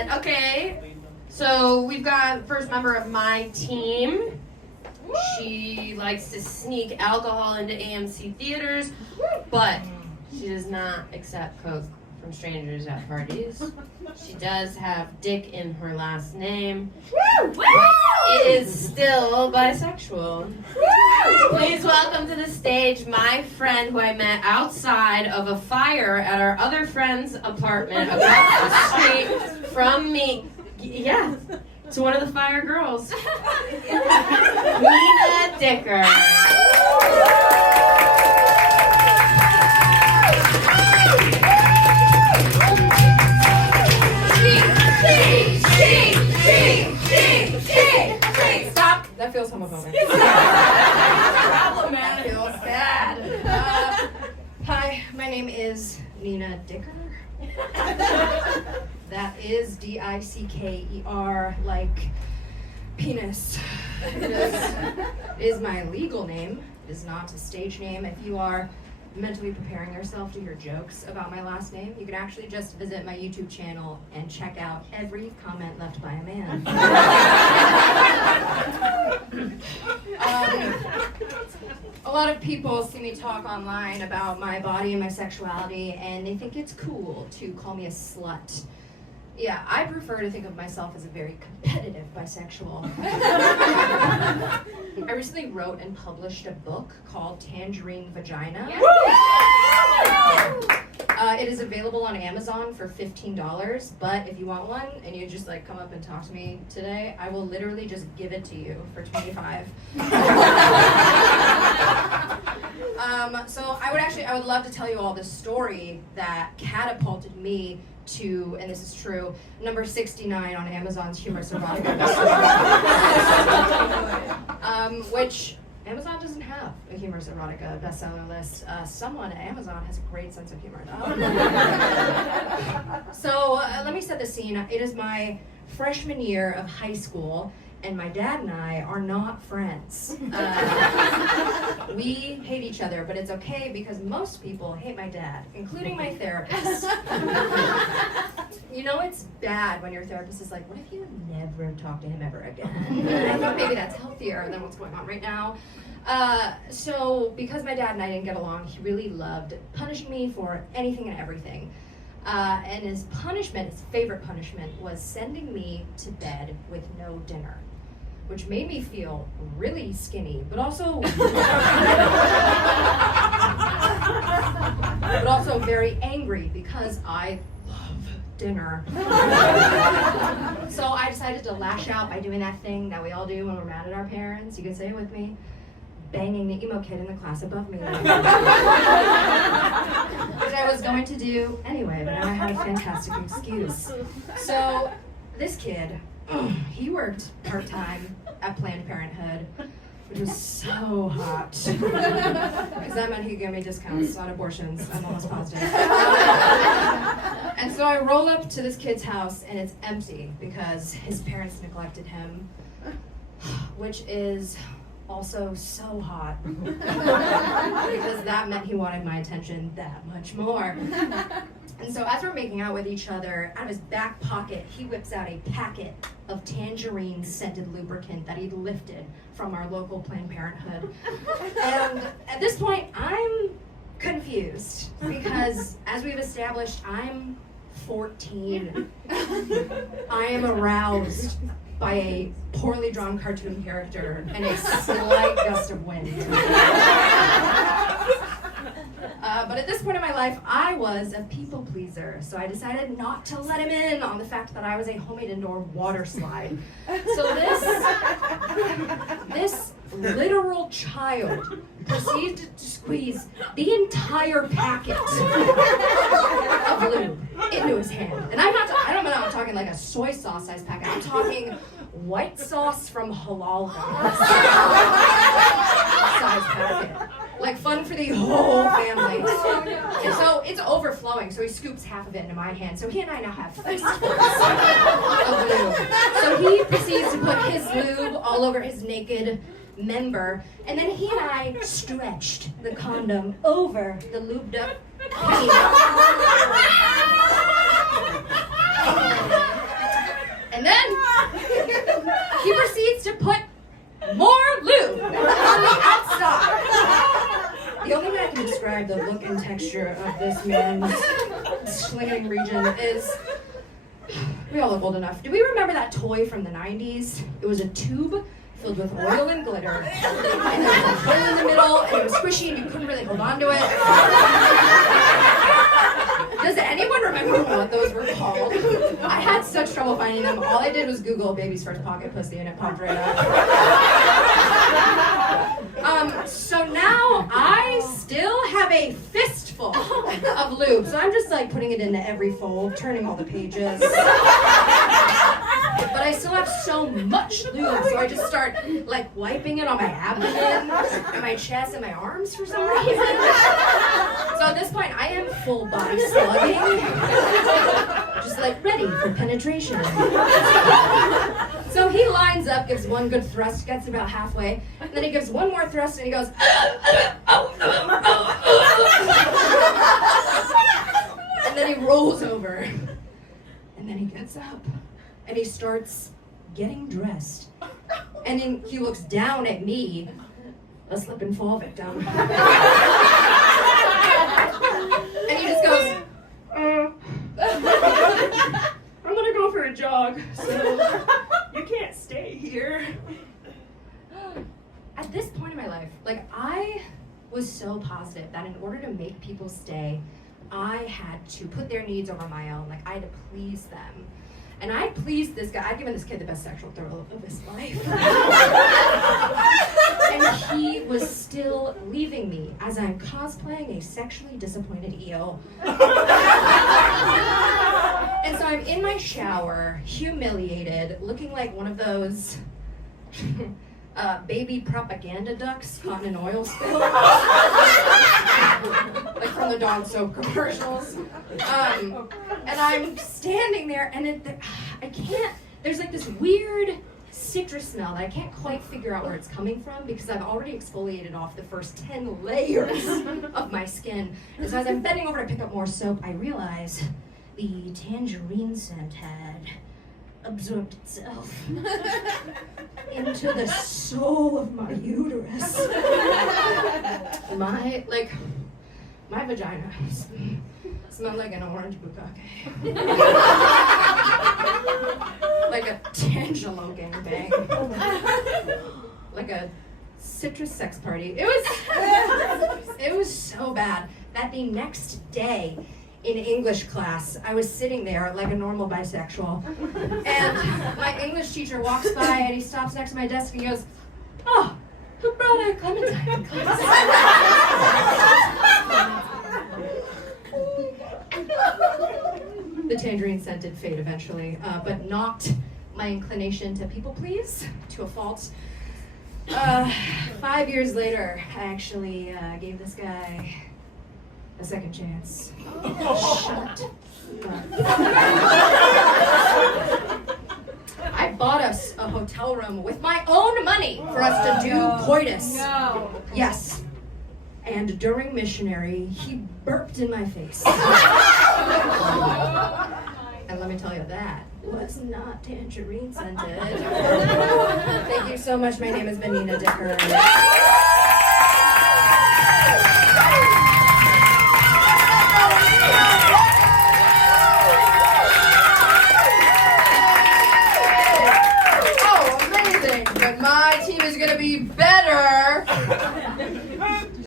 But, okay. So, we've got first member of my team. She likes to sneak alcohol into AMC theaters, but she does not accept Coke from strangers at parties. She does have Dick in her last name. It is still bisexual. Please welcome to the stage my friend who I met outside of a fire at our other friend's apartment across the street from me. Yeah, it's one of the fire girls. Nina Dicker. Stop. That feels homophobic. Problematic. That feels bad. Hi, my name is Nina Dicker. That is D-I-C-K-E-R, like penis. It is my legal name. It is not a stage name. If you are mentally preparing yourself to hear jokes about my last name, you can actually just visit my YouTube channel and check out every comment left by a man. A lot of people see me talk online about my body and my sexuality, and they think it's cool to call me a slut. Yeah, I prefer to think of myself as a very competitive bisexual. I recently wrote and published a book called Tangerine, Vagina. It is available on Amazon for $15, but if you want one and you just like come up and talk to me today, I will literally just give it to you for $25. So I would love to tell you all the story that catapulted me to, and this is true, number 69 on Amazon's Humorous Erotica bestseller, which Amazon doesn't have a Humorous Erotica bestseller list. Someone at Amazon has a great sense of humor. So let me set the scene. It is my freshman year of high school, and my dad and I are not friends. We hate each other, but it's okay because most people hate my dad, including my therapist. You know it's bad when your therapist is like, what if you never talk to him ever again? I think maybe that's healthier than what's going on right now. So because my dad and I didn't get along, he really loved punishing me for anything and everything. And his punishment, his favorite punishment, was sending me to bed with no dinner, which made me feel really skinny, but also very angry because I love dinner. So I decided to lash out by doing that thing that we all do when we're mad at our parents. You can say it with me. Banging the emo kid in the class above me. Which I was going to do anyway, but now I had a fantastic excuse. So this kid, he worked part-time at Planned Parenthood, which was so hot. Because that meant he could give me discounts on abortions, I'm almost positive. And so I roll up to this kid's house and it's empty because his parents neglected him, which is also so hot because that meant he wanted my attention that much more. And so as we're making out with each other, out of his back pocket, he whips out a packet of Tangerine scented lubricant that he'd lifted from our local Planned Parenthood. And at this point, I'm confused because as we've established, I'm 14. I am aroused by a poorly drawn cartoon character and a slight gust of wind. But at this point in my life, I was a people pleaser, so I decided not to let him in on the fact that I was a homemade indoor water slide. So this literal child proceeded to squeeze the entire packet of lube into his hand. And I'm not talking like a soy sauce size packet. I'm talking white sauce from Halal size packet. Like fun for the whole family. And so it's overflowing, so he scoops half of it into my hand. So he and I now have fistfuls of lube. So he proceeds to put his lube all over his naked member, and then he and I stretched the condom over the lubed up penis. picture of this man's slinging region is, we all look old enough. Do we remember that toy from the 90s? It was a tube filled with oil and glitter. And there was a hole in the middle, and it was squishy, and you couldn't really hold on to it. Does anyone remember what those were called? I had such trouble finding them. All I did was Google baby's first pocket pussy, and it popped right up. So now I still have a fistful of lube. So I'm just like putting it into every fold, turning all the pages. But I still have so much lube, so I just start like wiping it on my abdomen and my chest and my arms for some reason. So at this point, I am full body slugging, just like ready for penetration. So he lines up, gives one good thrust, gets about halfway, and then he gives one more thrust and he goes, and then he rolls over, and then he gets up. And he starts getting dressed. And then he looks down at me, a slip and fall victim. And he just goes, I'm gonna go for a jog, so you can't stay here. At this point in my life, like I was so positive that in order to make people stay, I had to put their needs over my own. Like I had to please them. And I pleased this guy. I'd given this kid the best sexual thrill of his life. And he was still leaving me as I'm cosplaying a sexually disappointed eel. And so I'm in my shower, humiliated, looking like one of those baby propaganda ducks caught in an oil spill. Like from the Dawn soap commercials. And I'm standing there and I can't, there's like this weird citrus smell that I can't quite figure out where it's coming from because I've already exfoliated off the first 10 layers of my skin. And so as I'm bending over to pick up more soap, I realize the tangerine scent had absorbed itself into the soul of my uterus. My vagina smelled like an orange bukkake. Like a Tangelo gangbang. Like a citrus sex party. It was so bad that the next day in English class, I was sitting there like a normal bisexual, and my English teacher walks by and he stops next to my desk and he goes, "Oh, who brought a clementine to class?" The tangerine scent did fade eventually, but knocked my inclination to people please to a fault. 5 years later, I actually gave this guy a second chance. Shut up. I bought us a hotel room with my own money for us to do coitus. No. Yes. And during missionary, he burped in my face. And let me tell you, that was not tangerine scented. Thank you so much. My name is Vagina Dicker. Oh, amazing. But my team is going to be better